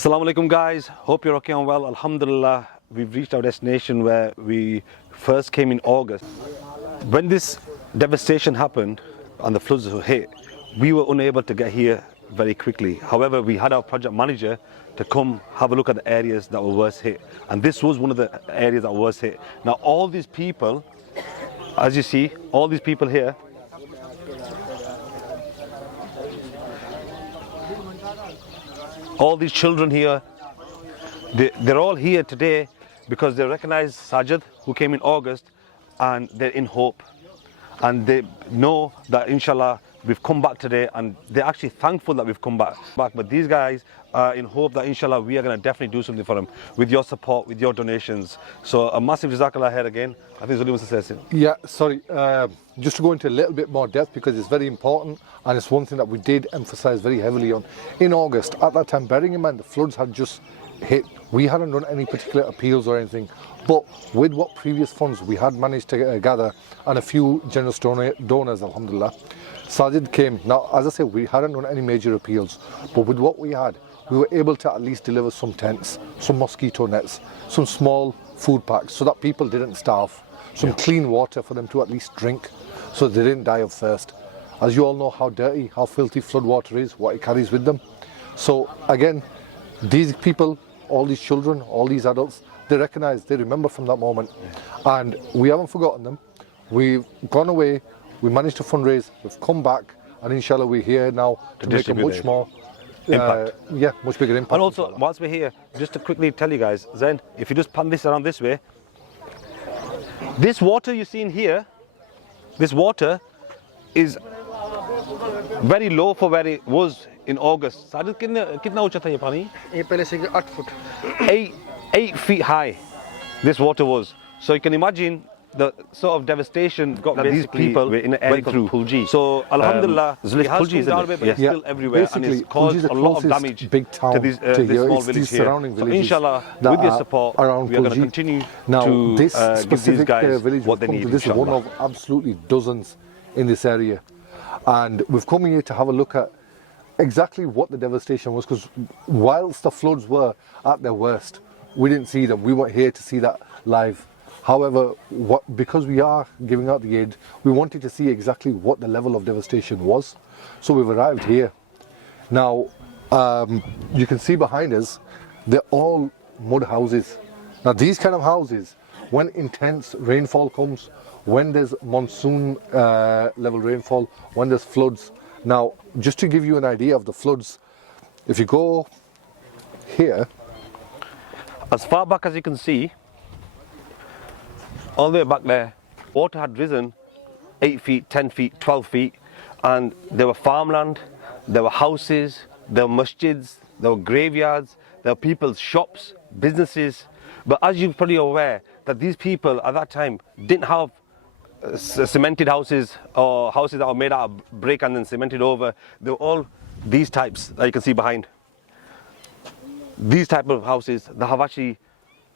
Assalamu alaikum guys, hope you're okay and well. Alhamdulillah, we've reached our destination where we first came in August. When this devastation happened and the floods hit, we were unable to get here very quickly. However, we had our project manager to come have a look at the areas that were worst hit. And this was one of the areas that were worst hit. Now all these people, as you see, all these people here, all these children here, they're all here today because they recognize Sajid, who came in August, and they're in hope. And they know that inshallah we've come back today, and they're actually thankful that we've come back. But these guys are in hope that inshallah we are going to definitely do something for them with your support, with your donations. So a massive jazakallah here again. I think Zulim wants to say something. Yeah, sorry, just to go into a little bit more depth because it's very important and it's one thing that we did emphasize very heavily on. In August, at that time, bearing in mind the floods had just hit, we hadn't done any particular appeals or anything, but with what previous funds we had managed to gather and a few generous donors, alhamdulillah, Sajid came. Now, as I say, we hadn't done any major appeals, but with what we had, we were able to at least deliver some tents, some mosquito nets, some small food packs so that people didn't starve, some clean water for them to at least drink so they didn't die of thirst. As you all know how dirty, how filthy flood water is, what it carries with them. So again, these people, all these children, all these adults, they recognize, they remember from that moment. And we haven't forgotten them. We've gone away, we managed to fundraise, we've come back, and inshallah we're here now to make a much more impact. Much bigger impact. And also, whilst we're here, just to quickly tell you guys, Zain, if you just pan this around this way, this water you see in here, this water is very low for where it was in August. Sajid, kitna ucha tha ye pani? ये पहले से 8 foot 8 feet high this water was. So you can imagine the sort of devastation that these people were in the area through. Pulji. So alhamdulillah, it has come down a bit, but it's still everywhere, and it's caused a lot of damage to this small village here. So inshallah, with your support, we are going to continue to this give these guys village what they need. This is one of absolutely dozens in this area, and we've come here to have a look at exactly what the devastation was, because whilst the floods were at their worst, we didn't see them. We weren't here to see that live. However, because we are giving out the aid, we wanted to see exactly what the level of devastation was. So we've arrived here. Now, you can see behind us, they're all mud houses. Now these kind of houses, when intense rainfall comes, when there's monsoon level rainfall, when there's floods. Now, just to give you an idea of the floods, if you go here, as far back as you can see, all the way back there, water had risen 8 feet, 10 feet, 12 feet, and there were farmland, there were houses, there were masjids, there were graveyards, there were people's shops, businesses. But as you're probably aware, that these people at that time didn't have cemented houses or houses that were made out of brick and then cemented over. They were all these types that you can see behind. These type of houses that have actually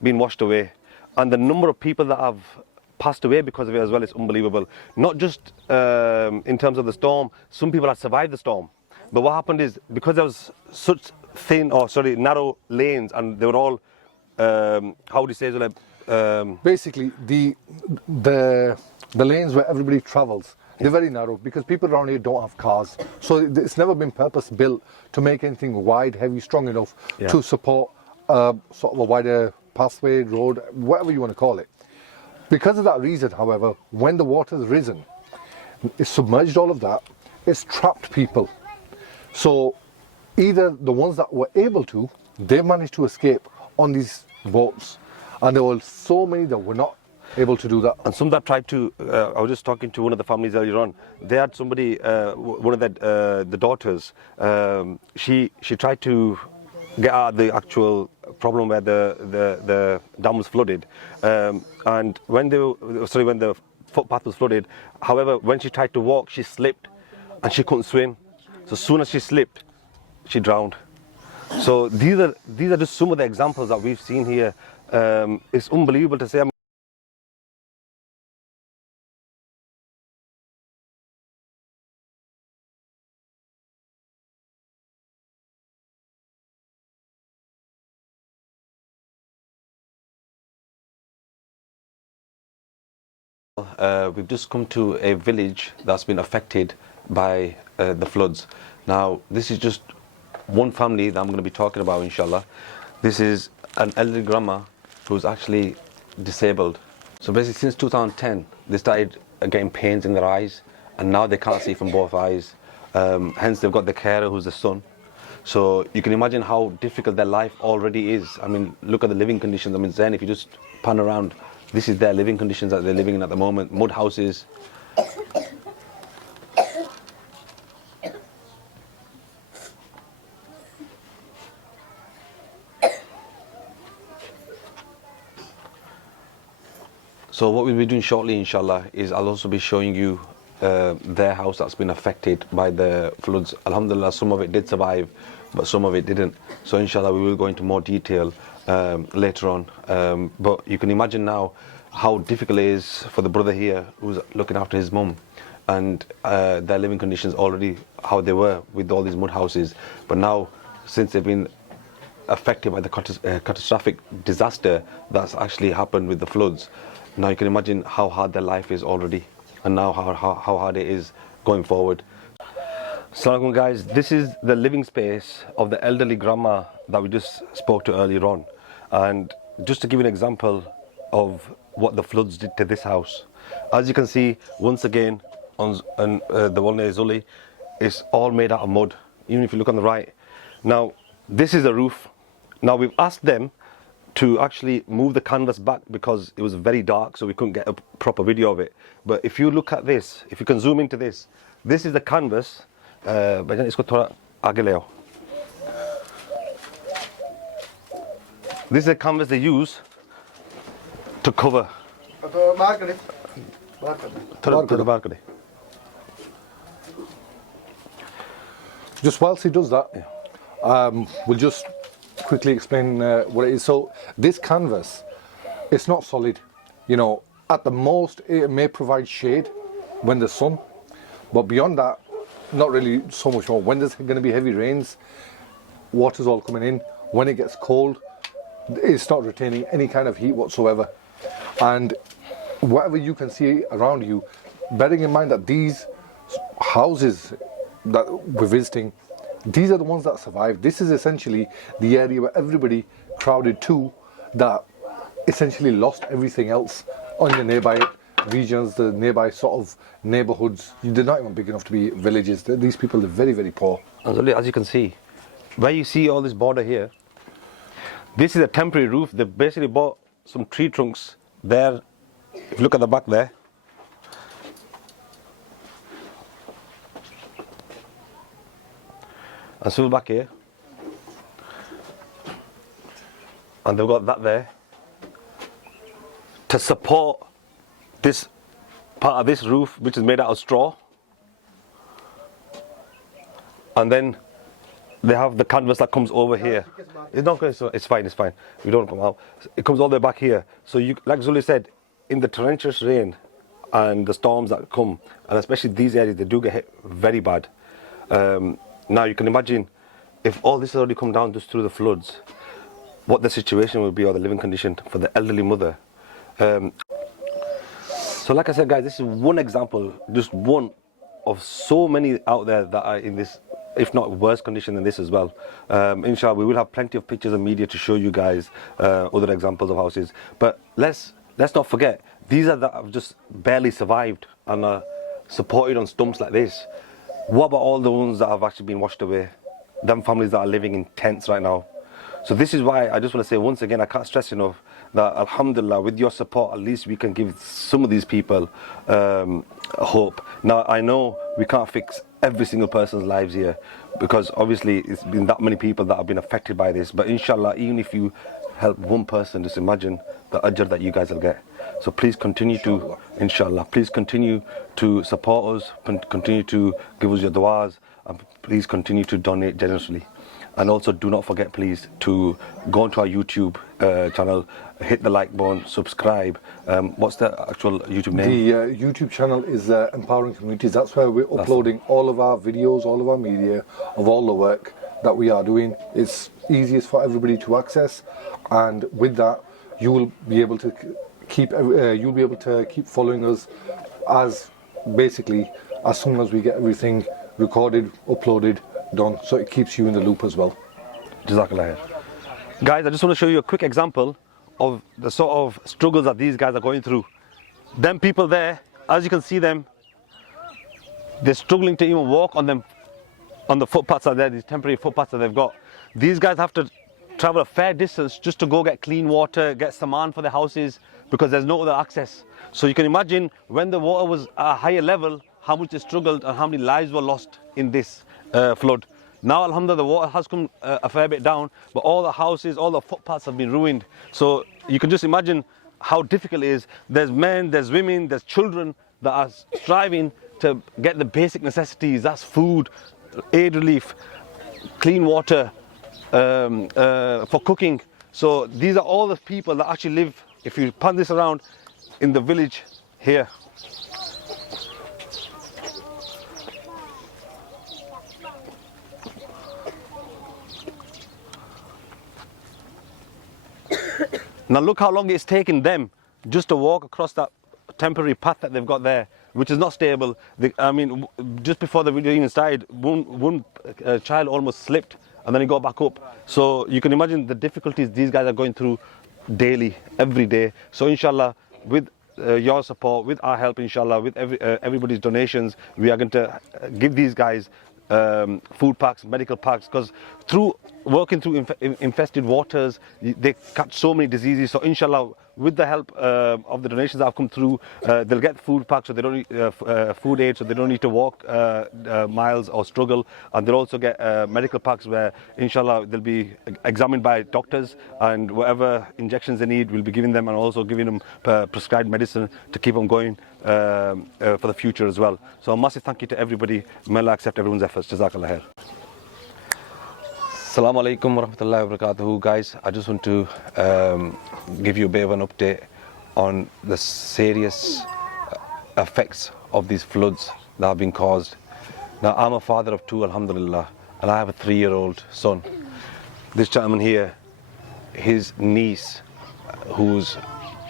been washed away. And the number of people that have passed away because of it as well is unbelievable. Not just in terms of the storm, some people have survived the storm. But what happened is, because there was such narrow lanes, and they were all, how would you say, basically the lanes where everybody travels, they're very narrow because people around here don't have cars. So it's never been purpose built to make anything wide, heavy, strong enough to support sort of a wider pathway, road, whatever you want to call it. Because of that reason, however, when the water's risen, it's submerged all of that, it's trapped people. So either the ones that were able to, they managed to escape on these boats, and there were so many that were not able to do that. And some that tried to, I was just talking to one of the families earlier on, they had somebody, one of the daughters, she tried to get out of the actual problem where the dam was flooded, and when the footpath was flooded, however, when she tried to walk, she slipped and she couldn't swim. So as soon as she slipped, she drowned. So these are just some of the examples that we've seen here. It's unbelievable to say. We've just come to a village that's been affected by the floods. Now, this is just one family that I'm going to be talking about, inshallah. This is an elderly grandma who's actually disabled. So basically, since 2010, they started getting pains in their eyes, and now they can't see from both eyes. Hence, they've got the carer who's the son. So you can imagine how difficult their life already is. I mean, look at the living conditions. I mean, Zain, if you just pan around, this is their living conditions that they're living in at the moment. Mud houses. So what we'll be doing shortly, inshallah, is I'll also be showing you their house that's been affected by the floods. Alhamdulillah, some of it did survive, but some of it didn't. So inshallah, we will go into more detail later on. But you can imagine now how difficult it is for the brother here who's looking after his mum, and their living conditions already how they were with all these mud houses. But now, since they've been affected by the catastrophic disaster that's actually happened with the floods, now you can imagine how hard their life is already, and now how hard it is going forward. Assalamu alaikum guys, this is the living space of the elderly grandma that we just spoke to earlier on. And just to give you an example of what the floods did to this house, as you can see, once again on the one near Zuli, it's all made out of mud. Even if you look on the right, now this is the roof. Now we've asked them to actually move the canvas back because it was very dark, so we couldn't get a proper video of it. But if you look at this, if you can zoom into this, this is the canvas. This is the canvas they use to cover. Just whilst he does that, we'll just quickly explain what it is. So this canvas, it's not solid. You know, at the most it may provide shade when there's sun, but beyond that, not really so much more. When there's going to be heavy rains, water's all coming in. When it gets cold, it's not retaining any kind of heat whatsoever. And whatever you can see around you, bearing in mind that these houses that we're visiting, these are the ones that survived. This is essentially the area where everybody crowded to, that essentially lost everything else on the nearby regions, the nearby sort of neighborhoods. They're not even big enough to be villages. These people are very, very poor. As you can see, where you see all this border here, this is a temporary roof. They basically bought some tree trunks there. If you look at the back there, and swivel back here, and they've got that there to support this part of this roof, which is made out of straw. And then they have the canvas that comes over here. It's not going, so it's fine. We don't come out. It comes all the way back here. So you, like Zuli said, in the torrential rain and the storms that come, and especially these areas, they do get hit very bad. Now you can imagine if all this has already come down just through the floods, what the situation will be, or the living condition for the elderly mother. So like I said guys, this is one example, just one of so many out there that are in this, if not worse condition than this as well. Inshallah, we will have plenty of pictures and media to show you guys other examples of houses. But let's not forget, these are that have just barely survived and are supported on stumps like this. What about all the ones that have actually been washed away? Them families that are living in tents right now. So this is why I just want to say once again, I can't stress enough that alhamdulillah, with your support, at least we can give some of these people hope. Now I know we can't fix every single person's lives here, because obviously it's been that many people that have been affected by this, but inshallah, even if you help one person, just imagine the ajr that you guys will get. So please continue to, inshallah, please continue to support us, continue to give us your du'as, and please continue to donate generously. And also do not forget, please, to go onto our YouTube channel, hit the like button, subscribe. What's the actual YouTube name? The YouTube channel is Empowering Communities. That's where we're uploading all of our videos, all of our media, of all the work that we are doing. It's easiest for everybody to access, and with that you will be able to you'll be able to keep following us as soon as we get everything recorded, uploaded, done. So it keeps you in the loop as well. Jazakallah khair. Guys, I just want to show you a quick example of the sort of struggles that these guys are going through. Them people there, as you can see them, they're struggling to even walk on the footpaths are there, these temporary footpaths that they've got. These guys have to travel a fair distance just to go get clean water, get saman for their houses, because there's no other access. So you can imagine when the water was at a higher level, how much they struggled and how many lives were lost in this flood. Now, alhamdulillah, the water has come a fair bit down, but all the houses, all the footpaths have been ruined. So you can just imagine how difficult it is. There's men, there's women, there's children that are striving to get the basic necessities. That's food, aid relief, clean water, for cooking. So these are all the people that actually live, if you pan this around, in the village here. Now look how long it's taken them just to walk across that temporary path that they've got there, which is not stable. I mean, just before the video even started, one child almost slipped and then he got back up. So you can imagine the difficulties these guys are going through daily, every day. So inshallah, with your support, with our help, inshallah, with everybody's donations, we are going to give these guys food packs, medical packs, because through working through infested waters, they catch so many diseases. So inshallah, with the help of the donations that have come through, they'll get food packs, so they don't need food aid, so they don't need to walk miles or struggle. And they'll also get medical packs where inshallah they'll be examined by doctors, and whatever injections they need, we'll be giving them, and also giving them prescribed medicine to keep them going for the future as well. So a massive thank you to everybody. May Allah accept everyone's efforts. Jazakallah khair. Assalamu alaikum wa rahmatullahi wa barakatuhu. Guys, I just want to give you a bit of an update on the serious effects of these floods that have been caused. Now, I'm a father of two, alhamdulillah, and I have a 3-year-old son. This gentleman here, his niece, who's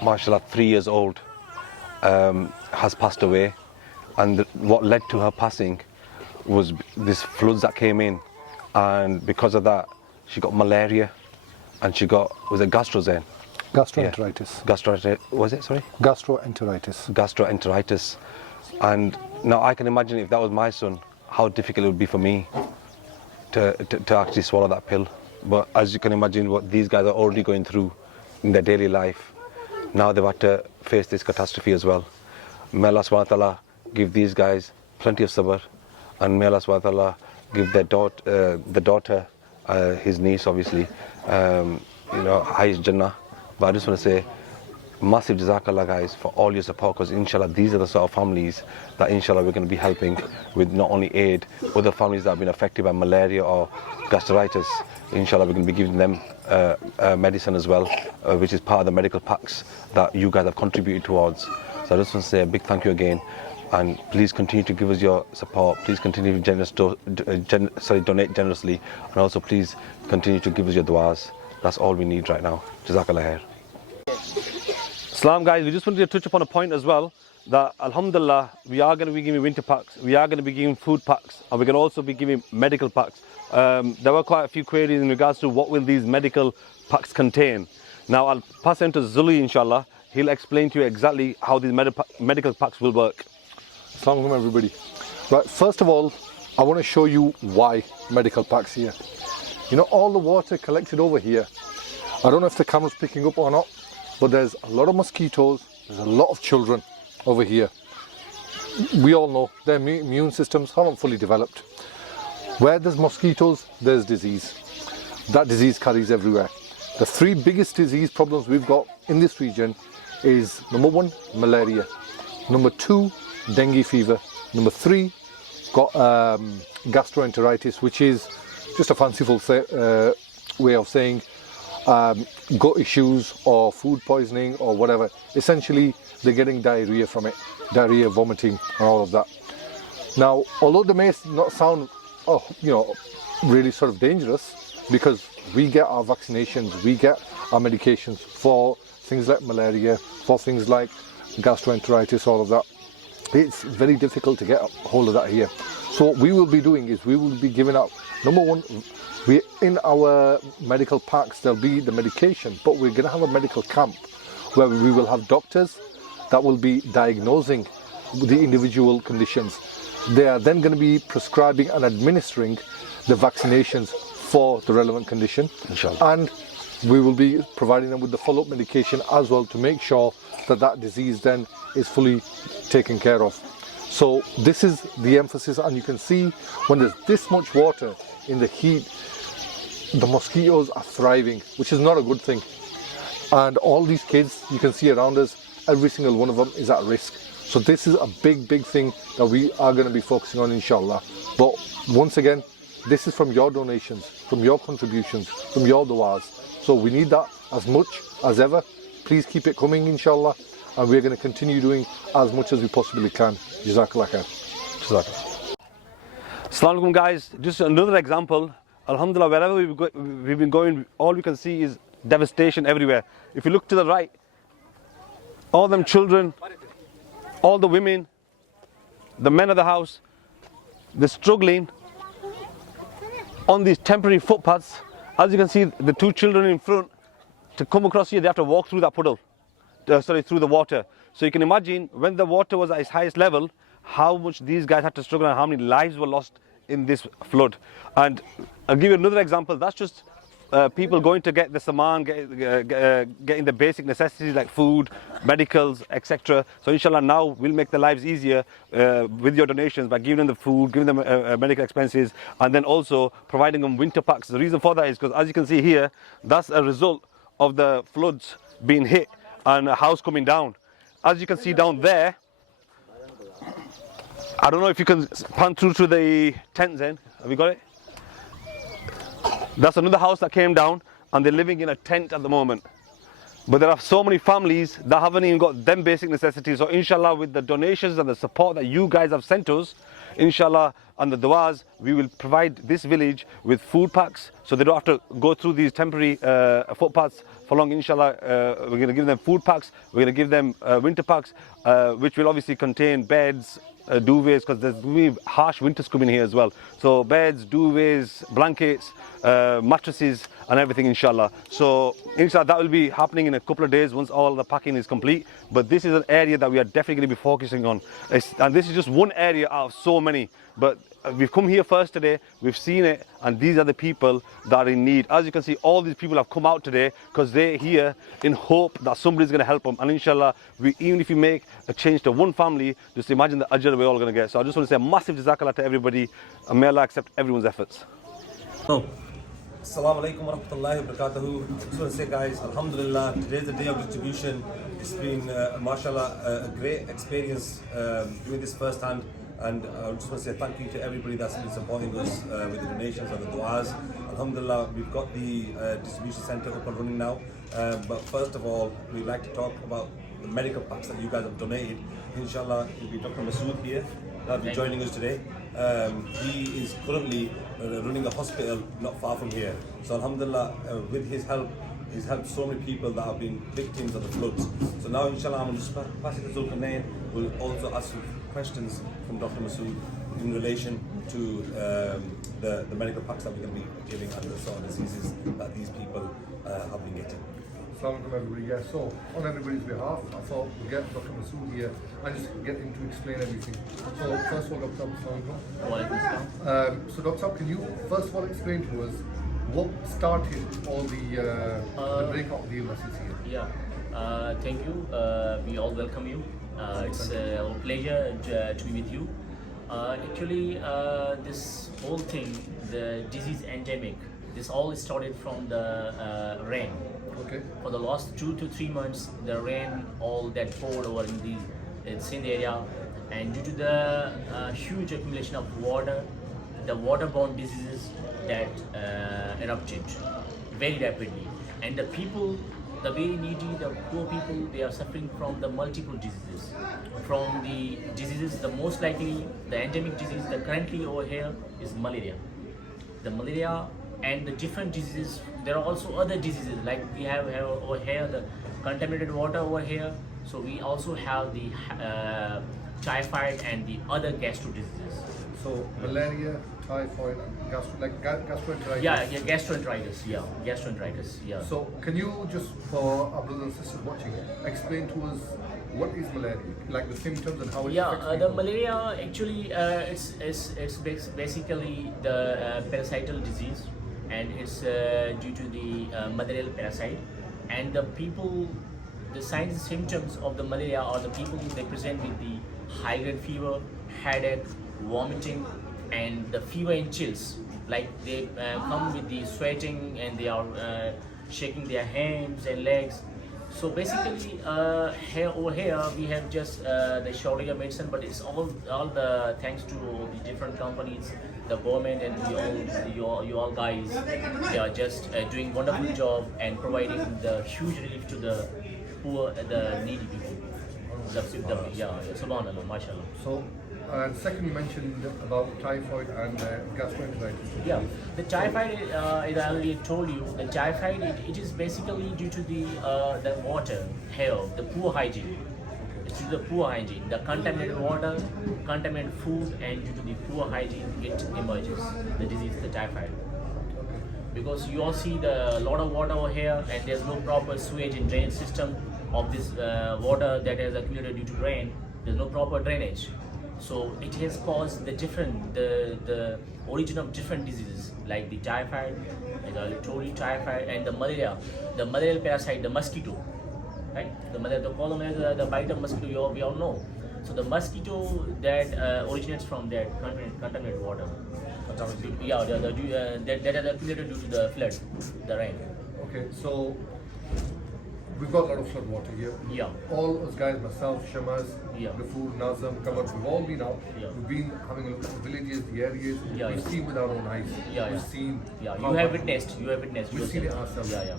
mashallah 3 years old, has passed away, and what led to her passing was this floods that came in. And because of that, she got malaria, and she got, was it gastroenteritis? Gastroenteritis. Yeah. Was it, sorry? Gastroenteritis. Gastroenteritis. And now I can imagine if that was my son, how difficult it would be for me to actually swallow that pill. But as you can imagine, what these guys are already going through in their daily life, now they've had to face this catastrophe as well. May Allah subhanahu wa ta'ala give these guys plenty of sabr, and may Allah subhanahu wa ta'ala give their daughter, his niece obviously, highest Jannah. But I just want to say massive jazakallah guys for all your support, because inshallah these are the sort of families that inshallah we're going to be helping with not only aid, other families that have been affected by malaria or gastritis. Inshallah we're going to be giving them medicine as well, which is part of the medical packs that you guys have contributed towards. So I just want to say a big thank you again. And please continue to give us your support. Please continue to donate generously, and also please continue to give us your du'as. That's all we need right now. Jazakallah khair. Salam guys, we just wanted to touch upon a point as well, that alhamdulillah, we are going to be giving winter packs, we are going to be giving food packs, and we're going to also be giving medical packs. There were quite a few queries in regards to what will these medical packs contain. Now I'll pass on to Zuli inshallah. He'll explain to you exactly how these medical packs will work. Assalamu alaikum everybody. Right, first of all, I want to show you why medical packs here. You know, all the water collected over here, I don't know if the camera's picking up or not, but there's a lot of mosquitoes, there's a lot of children over here. We all know their immune systems haven't fully developed. Where there's mosquitoes, there's disease. That disease carries everywhere. The 3 biggest disease problems we've got in this region is number 1, malaria. Number 2, dengue fever. Number 3, got gastroenteritis, which is just a fanciful way of saying gut issues or food poisoning or whatever. Essentially, they're getting diarrhea from it, diarrhea, vomiting, and all of that. Now, although they may not sound, really sort of dangerous, because we get our vaccinations, we get our medications for things like malaria, for things like gastroenteritis, all of that. It's very difficult to get a hold of that here. So what we will be doing is we will be giving out, number one, we in our medical packs there'll be the medication, but we're going to have a medical camp where we will have doctors that will be diagnosing the individual conditions. They are then going to be prescribing and administering the vaccinations for the relevant condition. Inshallah. And we will be providing them with the follow-up medication as well to make sure that that disease then is fully taken care of. So this is the emphasis, and you can see when there's this much water in the heat, the mosquitoes are thriving, which is not a good thing. And all these kids you can see around us, every single one of them is at risk. So this is a big thing that we are going to be focusing on, inshallah. But once again, this is from your donations, from your contributions, from your du'as. So we need that as much as ever. Please keep it coming, inshallah. And we're going to continue doing as much as we possibly can. Jazakallah khair. Jazakallah. Assalamu alaikum, guys. Just another example. Alhamdulillah, wherever we've been going, all we can see is devastation everywhere. If you look to the right, all them children, all the women, the men of the house, they're struggling on these temporary footpaths. As you can see, the two children in front, to come across here, they have to walk through that puddle. Through the water. So you can imagine when the water was at its highest level, how much these guys had to struggle and how many lives were lost in this flood. And I'll give you another example. That's just people going to get the saman, getting the basic necessities like food, medicals, etc. So inshallah, now we'll make their lives easier with your donations by giving them the food, giving them medical expenses, and then also providing them winter packs. The reason for that is because, as you can see here, that's a result of the floods being hit and a house coming down. As you can see down there, I don't know if you can pan through to the tents then. Have you got it? That's another house that came down and they're living in a tent at the moment. But there are so many families that haven't even got them basic necessities. So inshallah, with the donations and the support that you guys have sent us, inshallah, and the du'as, we will provide this village with food packs so they don't have to go through these temporary footpaths for long. Inshallah, we're going to give them food packs, we're going to give them winter packs, which will obviously contain beds, duvets, because there's really harsh winters coming here as well. So beds, duvets, blankets, mattresses and everything, inshallah. So inshallah, that will be happening in a couple of days once all the packing is complete. But this is an area that we are definitely going to be focusing on. And this is just one area out of so many. But we've come here first today, we've seen it, and these are the people that are in need. As you can see, all these people have come out today because they're here in hope that somebody's going to help them. And inshallah, even if you make a change to one family, just imagine the ajr we're all going to get. So I just want to say a massive jazakallah to everybody, and may Allah accept everyone's efforts. Assalamu alaikum wa rahmatullahi wa barakatuhu. I just want to say, guys, alhamdulillah, today's the day of distribution. It's been, mashallah, a great experience doing this firsthand. And I just want to say thank you to everybody that's been supporting us with the donations and the du'as. Alhamdulillah, we've got the distribution centre up and running now. But first of all, we'd like to talk about the medical packs that you guys have donated. Inshallah, it'll be Dr. Masood here that'll be joining us today. He is currently running a hospital not far from here. So alhamdulillah, with his help, he's helped so many people that have been victims of the floods. So now inshallah, I'm just passing the Zulkarnain. We'll also ask some questions from Dr. Masood in relation to the medical packs that we're going to be giving and the sort of diseases that these people have been getting. Assalamu alaikum everybody. Yeah, so on everybody's behalf, I thought we'll get Dr. Masood here and just get him to explain everything. So first of all, Dr. So Dr. Can you first of all explain to us what started all the breakout of the illnesses here? Yeah, thank you. We all welcome you. It's a pleasure to be with you. Actually, this whole thing, the disease endemic, this all started from the rain. Okay. For the last 2 to 3 months, the rain all that poured over in the area, and due to the huge accumulation of water, the waterborne diseases that erupted very rapidly, and the people, the very needy, the poor people, they are suffering from the multiple diseases. From the diseases, the most likely, the endemic disease that currently over here is malaria. The malaria and the different diseases. There are also other diseases, like we have over here the contaminated water over here. So we also have the typhoid and the other gastro diseases. So malaria, typhoid, and gastroenteritis. Yeah, gastroenteritis. Yeah, gastroenteritis. Yeah. So can you just, for our brothers and sisters watching, explain to us what is malaria, like the symptoms and how it affects The people? malaria actually it's basically the parasital disease, and it's due to the malarial parasite. And the signs and symptoms of the malaria are the people they present with the high grade fever, headache, vomiting, and the fever and chills. Like they come with the sweating and they are shaking their hands and legs. So basically, over here we have just the shortage of medicine, but it's all the thanks to the different companies, the government, and you all guys. They are just doing wonderful job and providing the huge relief to the poor, the needy people. Subhanallah, mashallah. So, and second, you mentioned about typhoid and gastroenteritis. Yeah, the typhoid, as I already told you, the typhoid it is basically due to the water, health, the poor hygiene. It's due to the poor hygiene, the contaminated water, contaminated food, and due to the poor hygiene, it emerges the disease, the typhoid. Because you all see the lot of water over here, and there's no proper sewage and drainage system of this water that has accumulated due to rain. There's no proper drainage. So it has caused the origin of different diseases like the typhoid, as I told you, typhoid, and the malaria, the malarial parasite, the mosquito, right? The problem is the bite of mosquito. We all know. So the mosquito that originates from that contaminated water. Yeah, that has accumulated due to the flood, the rain. Okay, so we've got a lot of flood water here. Yeah. All us guys, myself, Shamas, Yeah. Ghafoor, Nazam, Kamar, we've all been out. Yeah. We've been having a look at the villages, the areas. Yeah, We've yeah. seen with our own eyes. Yeah, We've yeah. seen. Yeah, how you have much- witnessed. We've seen it yourself. ourselves. Yeah.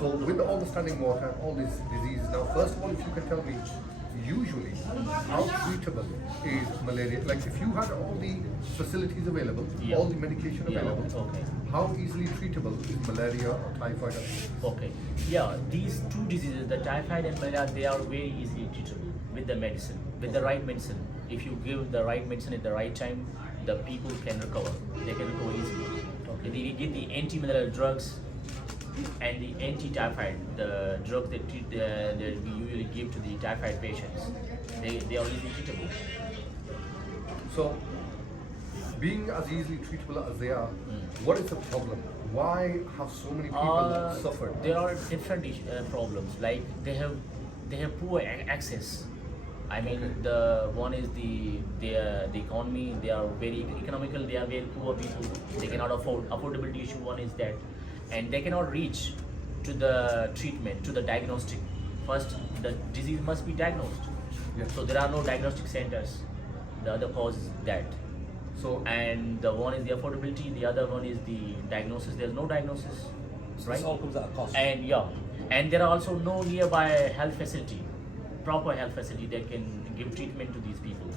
So with all the standing water, all these diseases, now first of all, if you can tell me, usually how treatable is malaria? Like if you had all the facilities available, Yeah. all the medication Yeah, available, okay. how easily treatable is malaria or typhoid? Okay. Yeah, these two diseases, the typhoid and malaria, they are very easily treatable with the medicine, with the right medicine. If you give the right medicine at the right time, the people can recover. They can recover easily. Okay. If you get the anti-malarial drugs and the anti-typhoid, the drugs that we usually give to the typhoid patients, they are easily treatable. So, being as easily treatable as they are, what is the problem? Why have so many people suffered? There are different problems. Like they have poor access. I mean, Okay. the one is the economy. They are very economical. They are very poor people. They cannot afford affordability issue. One is that, and they cannot reach to the treatment, to the diagnostic. First, the disease must be diagnosed. Yes. So there are no diagnostic centers. The other cause is that. So, And the one is the affordability, the other one is the diagnosis. There's no diagnosis, right? This all comes at a cost. And yeah, and there are also no nearby health facility, proper health facility that can give treatment to these people.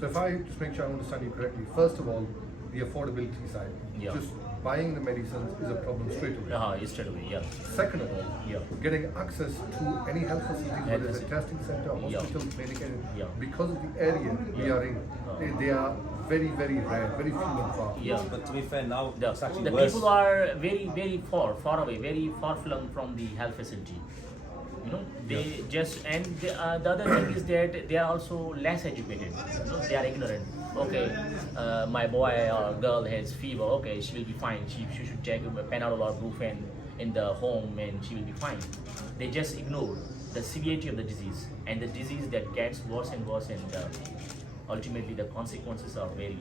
so if I just make sure I understand you correctly, first of all, the affordability side. Yeah. Just buying the medicines is a problem straight away. Straight away, yeah. Second of all, Yeah. getting access to any health facilities, whether it's a testing center, Yeah. hospital, clinic, and Yeah. because of the area we Yeah. are in, they are very, very rare, very few and far. Yeah. But to be fair, now The, it's actually the worse. people are very far away, very far flung from the health facility. You know, they just, and the other thing is that they are also less educated. You know, they are ignorant. Okay, my boy or girl has fever. Okay, she will be fine. She should take a Panadol or Brufen in the home, and she will be fine. They just ignore the severity of the disease, and the disease that gets worse and worse, and ultimately the consequences are very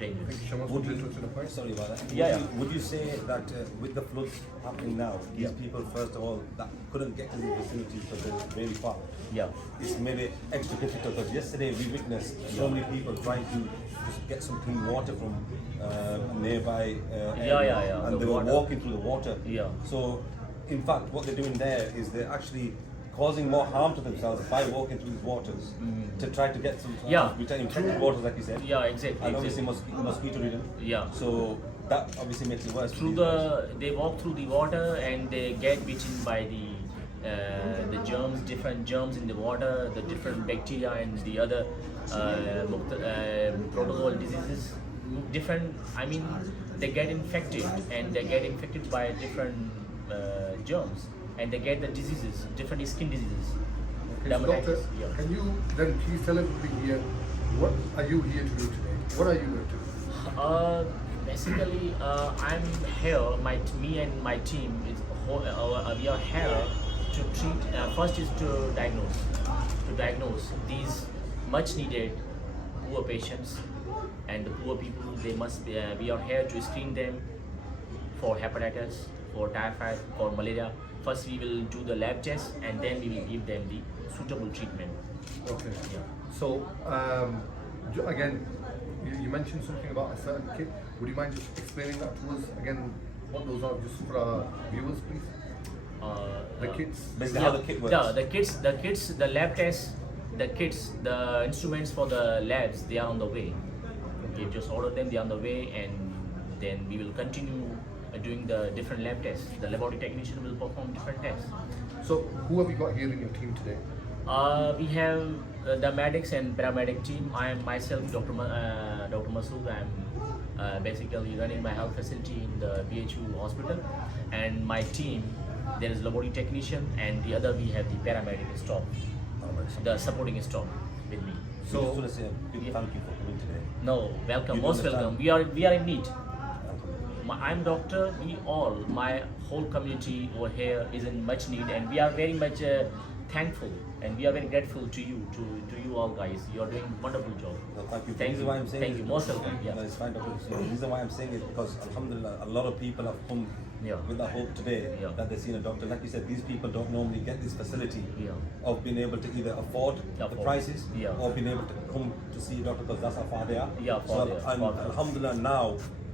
dangerous. Shamas, Would would you you, touch on the point? sorry about that. Yeah, Would you, would you say that with the floods happening now, these Yeah. people, first of all, that couldn't get to the facilities because they're very far, Yeah. it's made it extra difficult? Because yesterday we witnessed so many people trying to just get some clean water from nearby area, yeah, and the they were water. walking through the water. Yeah. So, in fact, what they're doing there is they're actually causing more harm to themselves by walking through these waters to try to get some Yeah. improved waters, like you said. Yeah, exactly. And obviously exactly. mosquito ridden. Yeah. So that obviously makes it worse. Through they walk through the water and they get bitten by the germs, different germs in the water, the different bacteria and the other protocol diseases. Different, I mean, they get infected and they get infected by different germs and they get the diseases, different skin diseases. Okay, so doctor, can you then please tell everybody here, what are you here to do today? What are you going to do? Basically, I'm here. Me and my team we are here to treat. First is to diagnose these much needed poor patients and the poor people. They must be. We are here to screen them for hepatitis, for typhoid, for malaria. First, we will do the lab test and then we will give them the suitable treatment. Okay. Yeah. So again, you mentioned something about a certain kit. Would you mind just explaining that to us again? What those are, just for our viewers, please. The kits. Basically, how the kit works. The kits, the lab tests, the kits, the instruments for the labs, they are on the way. Okay, just order them, they are on the way, and then we will continue doing the different lab tests. The laboratory technician will perform different tests. So, who have you got here in your team today? We have the medics and paramedic team. I am myself, Dr. Masood. I am basically running my health facility in the BHU hospital, and my team, there is laboratory technician, and the other we have the paramedic staff, the supporting staff with me. So, I just want to say a big thank you for coming today. No, welcome, You most understand? welcome. We are in need. I'm doctor. My whole community over here is in much need, and we are very much thankful, and we are very grateful to you, to you all guys. You are doing a wonderful job. No, thank you. Thank The reason you. why I'm saying Thank is you. Most welcome. Yeah. No, it's fine, Dr. So the reason why I'm saying is because alhamdulillah, a lot of people have come Yeah. with the hope today Yeah. that they've seen a doctor. Like you said, these people don't normally get this facility Yeah. of being able to either afford the prices Yeah. or being able to come to see a doctor because that's how far they are. Yeah, so far they are, and far they are. alhamdulillah now,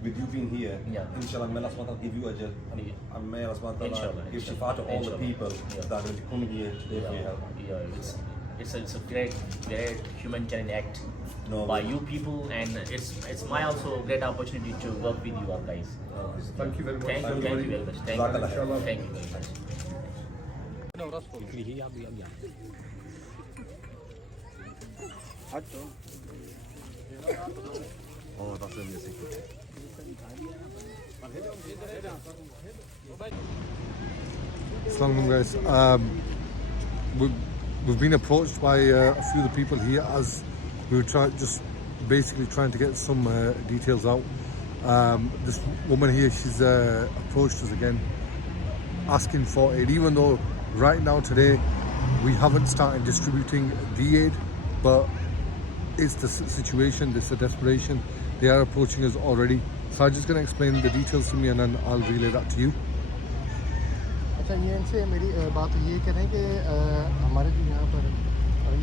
with you being here, Yeah. inshallah, may Allah SWT give you ajr, Yeah. and may Allah SWT Inshallah, give inshallah. shifa to all the Inshallah. people Yeah. that are going to be coming here today for your help. Yeah, it's a great humanitarian act No, by no. you people, and it's my also great opportunity to work with you all guys. Thank you very much. Thank you very much. Thank Jazakallah you. khair. Thank you very much. Oh, that's amazing. Assalamualaikum guys. We've been approached by a few of the people here as we were just basically trying to get some details out. This woman here, she's approached us again asking for aid, even though right now today we haven't started distributing the aid, but it's the situation, it's the desperation. They are approaching us already. So I'm just going to explain the details to me and then I'll relay that to you. अच्छा ये इनसे मेरी बात ये करें कि हमारे जो यहाँ पर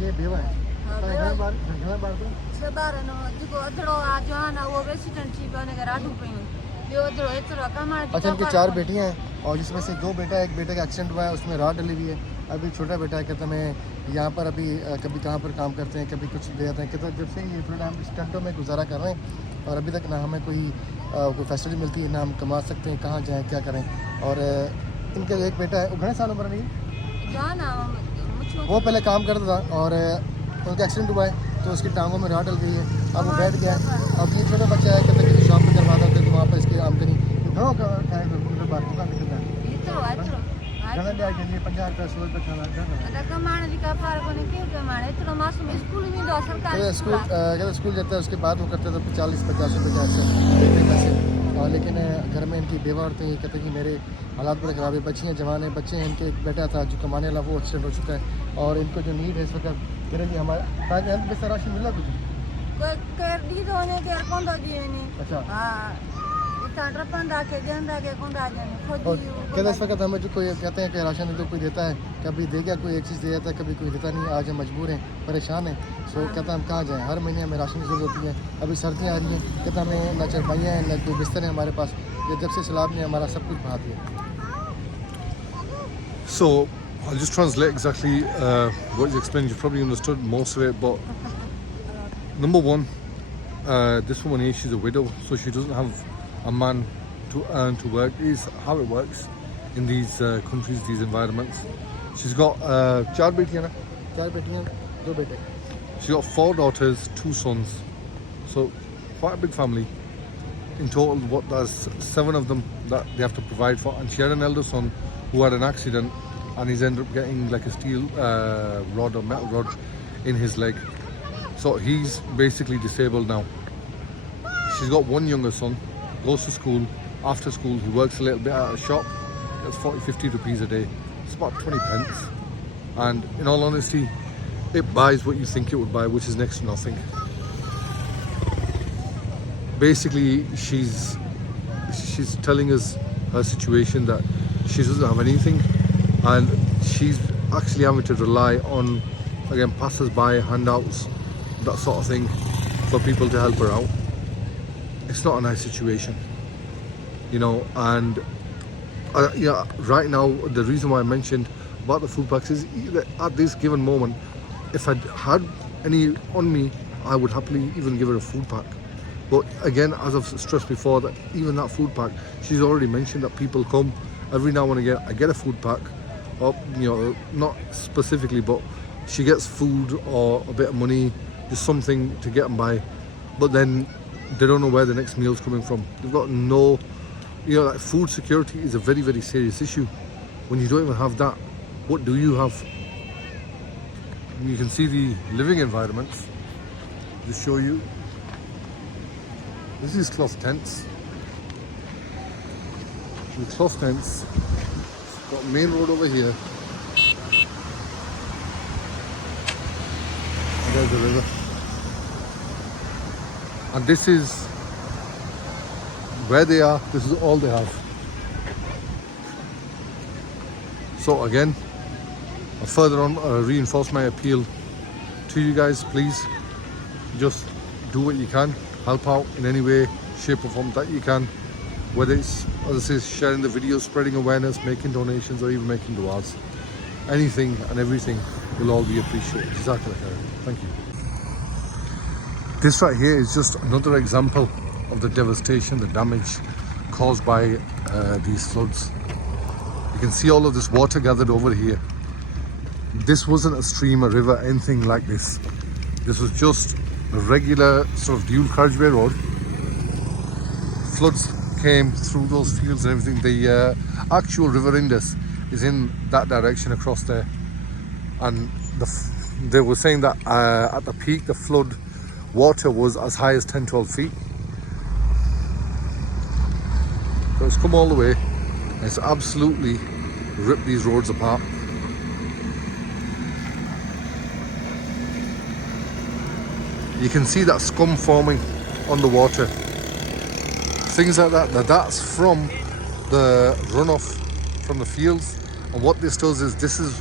ये बेवा है घर बार दो Sebarano, dico, adro a Johanna, वो रेसिडेंसी बने के राडू पे हूँ। ये अदरो इतना कमाल अच्छा इनके 4 बेटियां हैं और जिसमें से 2 बेटा एक बेटे का एक्सीडेंट हुआ है उसमें राड डली हुई है अभी छोटा बेटा है कहता मैं यहाँ पर अभी कभी कहाँ पर काम करते हैं कभी कुछ दे जाते हैं कहता जब से ये थोड़ा हम स्टंटों में गुजारा कर रहे हैं और अभी तक ना हमें कोई फैसिलिटी मिलती है ना हम कमा सकते हैं कहाँ जाएँ क्या करें और इनका एक बेटा है वो घने सालों पर नहीं Johanna, मुझको वो पहले काम करता था और उनका एक्सीडेंट हुआ है तो उसकी टांगों में राड डल गई है अब वो बैठ गया है अब ये छोटा बच्चा है कहता किसी शॉप पर करवाता था तो वहाँ पर इसकी आमदनी घरों का है तो बात दुकान निकलता है इतना घना लिया के लिए 50 रुपये 100 रुपये खाना अदर कमाने दिखा पार को नहीं क्यों कमाने इतना मासूम स्कूल में दो सरकारी कहते स्कूल जाता है उसके बाद वो करते थे 40-50 रुपये का ऐसे देते पैसे और लेकिन घर में इनकी बेवा औरतें ये कहते हैं कि मेरे हालात बड़े ख़राब है बच्चियाँ जवान हैं बच्चे हैं इनके एक बेटा था जो कमाने वाला वो एक्सीडेंट हो चुका है और इनको जो नीड है इस वक्त कह रहे जी हमारा ताकि हेल्थ बेस्ड राशन मिला कुछ कोई कर दी तो ने कर कौन दो दिए नहीं अच्छा हाँ इतना रपंदा के गंदा के कौन दा जाने खुद और ही कहते इस वक्त हमें जो कोई कहते हैं कि राशन तो कोई देता है कभी दे गया कोई एक चीज़ दे जाता है कभी कोई देता नहीं आज हम मजबूर हैं परेशान हैं सो कहता हम कहाँ जाएँ हर महीने हमें राशन की ज़रूरत होती है अभी सर्दियाँ आ रही हैं कहता हमें ना चरपाइयाँ हैं ना कोई बिस्तर है हमारे पास ये जब से सैलाब ने हमारा सब कुछ बहा दिया So, I'll just translate exactly what you explained. You probably understood most of it, but number one, this woman here, she's a widow, so she doesn't have a man to earn to work. Is how it works in these countries, these environments. She's got 4 betiyan na? 4 बेटियां 2 बेटे. She's got 4 daughters, 2 sons. So quite a big family. In total, what there's 7 of them that they have to provide for. And she had an elder son who had an accident, and he's ended up getting like a steel rod or metal rod in his leg. So he's basically disabled now. She's got 1 younger son, goes to school. After school, he works a little bit at a shop. That's 40-50 rupees a day. It's about 20 pence. And in all honesty, it buys what you think it would buy, which is next to nothing. Basically, she's telling us her situation, that she doesn't have anything, and she's actually having to rely on, again, passers-by, handouts, that sort of thing, for people to help her out. It's not a nice situation, you know. And yeah, right now, the reason why I mentioned about the food packs is that at this given moment, if I'd had any on me, I would happily even give her a food pack. But again, as I've stressed before, that even that food pack, she's already mentioned that people come every now and again. I get a food pack, or, you know, not specifically, but she gets food or a bit of money, just something to get them by. But then they don't know where the next meal's coming from. They've got no, you know, like, food security is a very, very serious issue. When you don't even have that, what do you have? And you can see the living environments. Just show you. This is cloth tents. The cloth tents. Got main road over here. And there's the river. And this is where they are. This is all they have. So again, I further on reinforce my appeal to you guys. Please just do what you can. Help out in any way, shape or form that you can. Whether it's, as I say, sharing the videos, spreading awareness, making donations, or even making du'as. Anything and everything will all be appreciated. Jazakallah khair. Thank you. This right here is just another example of the devastation, the damage caused by these floods. You can see all of this water gathered over here. This wasn't a stream, a river, anything like this. This was just a regular sort of dual carriageway road. Floods came through those fields and everything. The actual river Indus is in that direction across there. And they were saying that at the peak, the flood water was as high as 10-12 feet. So it's come all the way, and it's absolutely ripped these roads apart. You can see that scum forming on the water. Things like that, that's from the runoff from the fields. And what this does is, this is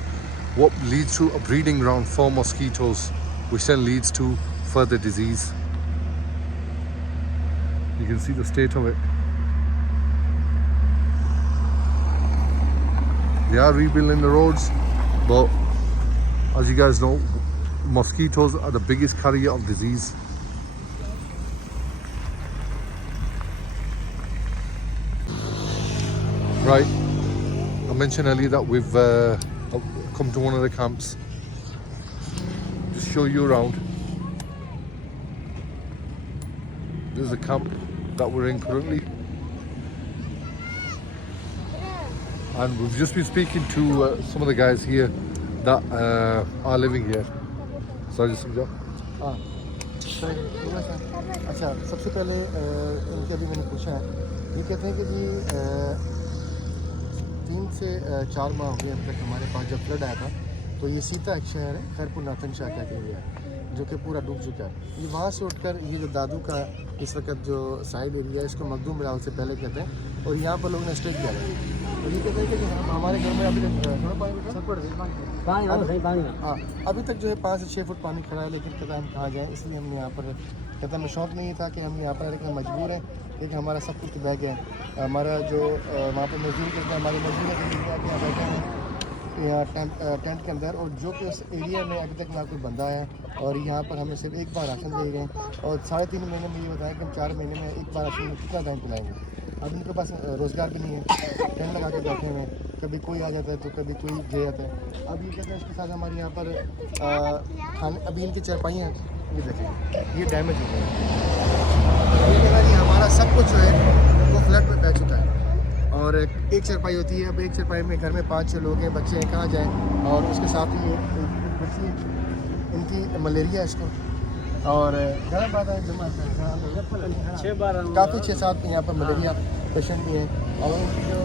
what leads to a breeding ground for mosquitoes, which then leads to further disease. You can see the state of it. They are rebuilding the roads, but as you guys know, mosquitoes are the biggest carrier of disease. Right, I mentioned earlier that we've come to one of the camps. Just show you around. This is the camp that we're in currently. And we've just been speaking to some of the guys here that are living here. Sorry, just समझो. हाँ, अच्छा, सबसे पहले इनके अभी मैंने पूछा है, ये कहते हैं कि जी 3 से 4 माह हो गए अब तक हमारे पास जब फ्लड आया था, तो ये सीता एक शहर है, खैरपुर नाथन शाह का एरिया है, जो कि पूरा डूब चुका है। ये वहाँ से उठकर ये जो दादू का इस वक्त जो साहिल एरिया है, इसको मखदूम बिलाल से पहले कहते हैं, और यहाँ पर लोगों ने स्टे किया है। तो ये कहते हैं कि हमारे घर में अभी हाँ, अभी तक जो है 5 से 6 फुट पानी खड़ा है, लेकिन कहता है हम कहाँ जाएँ, इसलिए हमने यहाँ पर, कहता है हमें शौक नहीं था कि हम यहाँ पर, लेकिन मजबूर हैं, लेकिन हमारा सब कुछ बह गया है। हमारा जो वहाँ पर मजदूर करते हैं, हमारी मजदूर यहाँ बैठे हैं, यहाँ टेंट के अंदर, और जो कि उस एरिया में अभी तक ना कोई बंदा आया, और यहाँ पर हमें सिर्फ एक बार राशन दे गए, और 3.5 महीने में ये बताया कि हम 4 महीने में एक बार राशन में कितना टाइम पिलाएंगे। अब इनके पास रोज़गार भी नहीं है, टेंट लगा के बैठे हुए, कभी कोई आ जाता है तो कभी कोई ले जाता है। अब ये कहते हैं इसके साथ हमारे यहाँ पर खाने, अभी इनकी चारपाइयाँ ये देखें ये डैमेज हो गई है। ये कहना कि हमारा सब कुछ जो है वो फ्लड में बह चुका है, और एक चारपाई होती है, अब एक चारपाई में घर में 5-6 लोग हैं, बच्चे हैं, कहाँ जाएँ, और उसके साथ ही बच्ची इनकी मलेरिया है इसको, और गर्म बात है काफ़ी 6-7 यहाँ पर मलेरिया पेशेंट भी हैं, और उनकी जो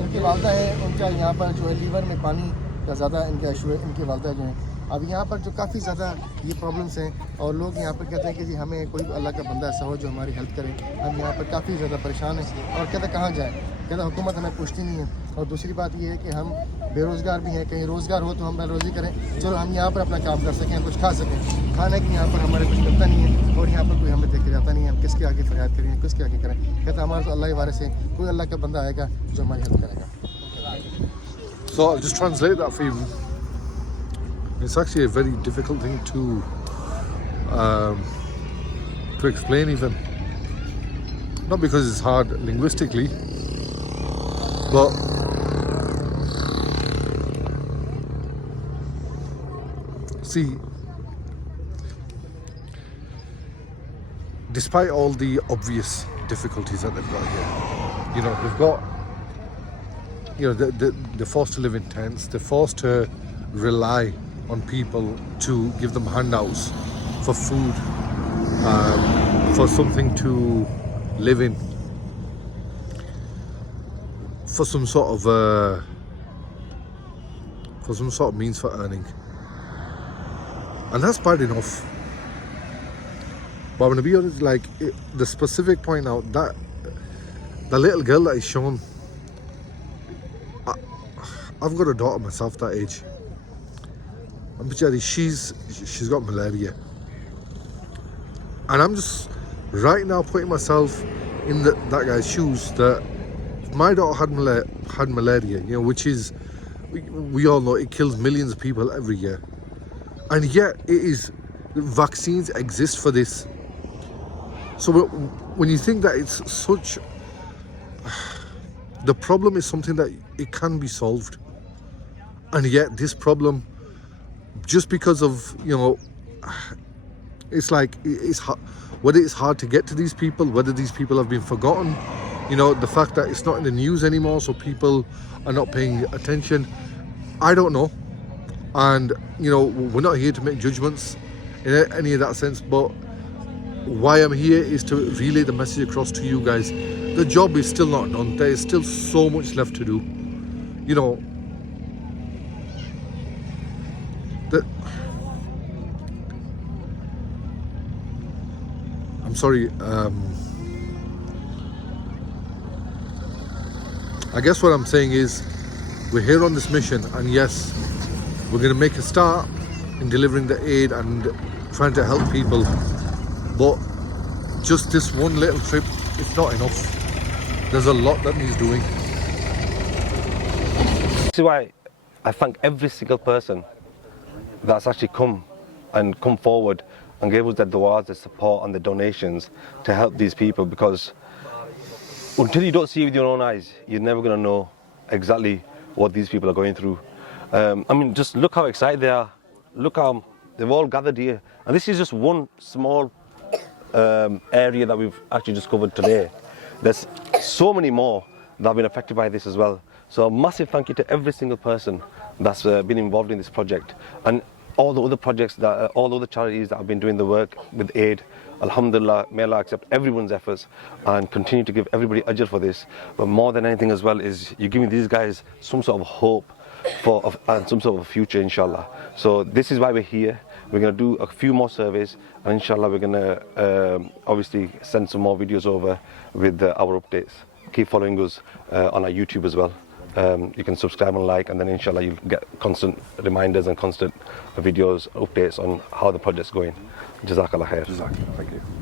इनकी वालदा है, उनका यहाँ पर जो है लीवर में पानी का ज़्यादा इनका इशू है, इनकी वालदा जो है। अब यहाँ पर जो काफ़ी ज़्यादा ये प्रॉब्लम्स हैं, और लोग यहाँ पर कहते हैं कि जी हमें कोई अल्लाह का बंदा ऐसा हो जो हमारी हेल्प करे। हम यहाँ पर काफ़ी ज़्यादा परेशान हैं, और कहते कहाँ जाए, कहते हुकूमत हमें पूछती नहीं है। और दूसरी बात ये है कि हम बेरोज़गार भी हैं, कहीं रोज़गार हो तो हम बेरोज़ी करें, चलो हम यहाँ पर अपना काम कर सकें, कुछ खा सकें। खाने की यहाँ पर हमारे कुछ मिलता नहीं है, और यहाँ पर कोई हमें देख के जाता नहीं है, हम किसके आगे फरियाद करें, किसके आगे करें। कहते हमारे तो अल्लाह के वारिस है, कोई अल्लाह का बंदा आएगा जो हमारी हेल्प करेगा। So I'll just translate that for you. It's actually a very difficult thing to explain, even not because it's hard linguistically, but see, despite all the obvious difficulties that they've got here, you know, they've got, you know, they're forced to live in tents, they're forced to rely on people to give them handouts for food, for something to live in, for some sort of means for earning, and that's bad enough. But I'm gonna be honest, like the specific point out that the little girl that is shown, I've got a daughter myself that age. And she's got malaria, and I'm just right now putting myself in that guy's shoes. That if my daughter had malaria, you know, which is we all know it kills millions of people every year, and yet vaccines exist for this. So when you think that it's such, the problem is something that it can be solved, and yet this problem, just because of, you know, it's like it's hard, whether it's hard to get to these people, whether these people have been forgotten, you know, the fact that it's not in the news anymore, so people are not paying attention, I don't know. And you know, we're not here to make judgments in any of that sense, but why I'm here is to relay the message across to you guys. The job is still not done. There is still so much left to do, you know. I'm sorry, I guess what I'm saying is we're here on this mission, and yes, we're going to make a start in delivering the aid and trying to help people, but just this one little trip is not enough. There's a lot that needs doing. This is why I thank every single person that's actually come forward and gave us the du'as, the support and the donations to help these people, because until you don't see it with your own eyes, you're never going to know exactly what these people are going through. I mean, just look how excited they are. Look how they've all gathered here. And this is just one small area that we've actually just covered today. There's so many more that have been affected by this as well. So a massive thank you to every single person that's been involved in this project, and all the other projects, all the other charities that have been doing the work with aid. Alhamdulillah, may Allah accept everyone's efforts and continue to give everybody ajr for this. But more than anything as well is you're giving these guys some sort of hope and some sort of a future, inshallah. So this is why we're here. We're going to do a few more surveys, and inshallah we're going to obviously send some more videos over with our updates. Keep following us on our YouTube as well. You can subscribe and like, and then inshallah you'll get constant reminders and constant videos, updates on how the project's going. Jazakallah khair. Thank you.